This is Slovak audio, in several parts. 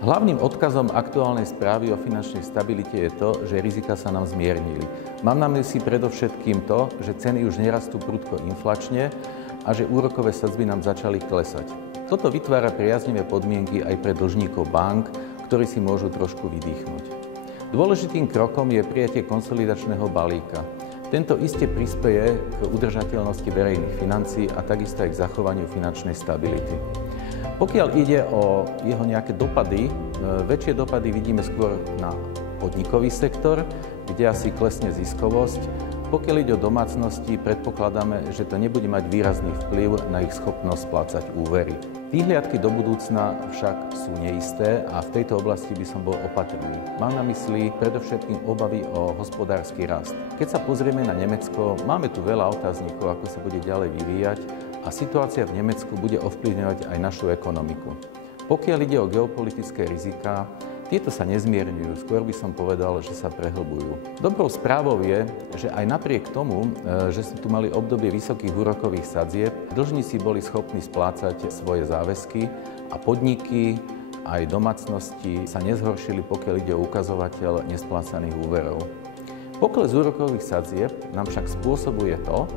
Hlavným odkazom aktuálnej správy o finančnej stabilite je to, že rizika sa nám zmiernili. Mám na mysli predovšetkým to, že ceny už nerastú prudko inflačne a že úrokové sadzby nám začali klesať. Toto vytvára priaznivé podmienky aj pre dlžníkov bank, ktorí si môžu trošku vydýchnuť. Dôležitým krokom je prijatie konsolidačného balíka. Tento iste prispeje k udržateľnosti verejných financií a takisto aj k zachovaniu finančnej stability. Pokiaľ ide o jeho nejaké dopady, väčšie dopady vidíme skôr na podnikový sektor, kde asi klesne ziskovosť. Pokiaľ ide o domácnosti, predpokladáme, že to nebude mať výrazný vplyv na ich schopnosť splácať úvery. Výhliadky do budúcna však sú neisté a v tejto oblasti by som bol opatrný. Mám na mysli predovšetkým obavy o hospodársky rast. Keď sa pozrieme na Nemecko, máme tu veľa otáznikov, ako sa bude ďalej vyvíjať a situácia v Nemecku bude ovplyvňovať aj našu ekonomiku. Pokiaľ ide o geopolitické riziká, tieto sa nezmierňujú, skôr by som povedal, že sa prehlbujú. Dobrou správou je, že aj napriek tomu, že sme tu mali obdobie vysokých úrokových sadzieb, dlžníci boli schopní splácať svoje záväzky a podniky aj domácnosti sa nezhoršili, pokiaľ ide o ukazovateľ nesplácaných úverov. Pokles úrokových sadzieb nám však spôsobuje to,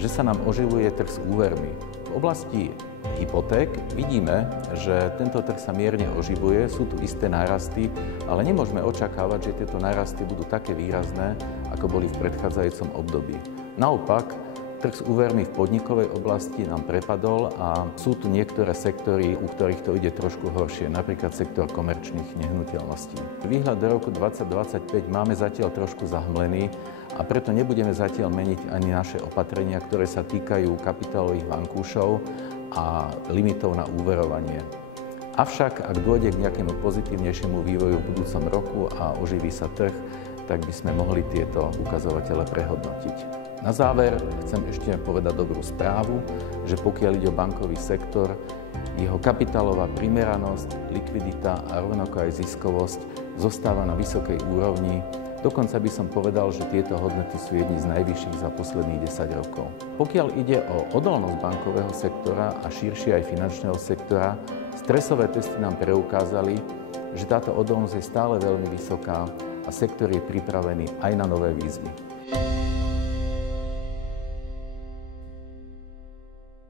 že sa nám oživuje trh s úvermi. V oblasti hypoték vidíme, že tento trh sa mierne oživuje, sú tu isté nárasty, ale nemôžeme očakávať, že tieto nárasty budú také výrazné, ako boli v predchádzajúcom období. Naopak, trh s úvermi v podnikovej oblasti nám prepadol a sú tu niektoré sektory, u ktorých to ide trošku horšie, napríklad sektor komerčných nehnuteľností. Výhľad do roku 2025 máme zatiaľ trošku zahmlený a preto nebudeme zatiaľ meniť ani naše opatrenia, ktoré sa týkajú kapitálových vankúšov a limitov na úverovanie. Avšak, ak dôjde k nejakému pozitívnejšiemu vývoju v budúcom roku a oživí sa trh, tak by sme mohli tieto ukazovatele prehodnotiť. Na záver chcem ešte povedať dobrú správu, že pokiaľ ide o bankový sektor, jeho kapitálová primeranosť, likvidita a rovnako aj ziskovosť zostáva na vysokej úrovni. Dokonca by som povedal, že tieto hodnoty sú jedni z najvyšších za posledných 10 rokov. Pokiaľ ide o odolnosť bankového sektora a širšie aj finančného sektora, stresové testy nám preukázali, že táto odolnosť je stále veľmi vysoká a sektor je pripravený aj na nové výzvy.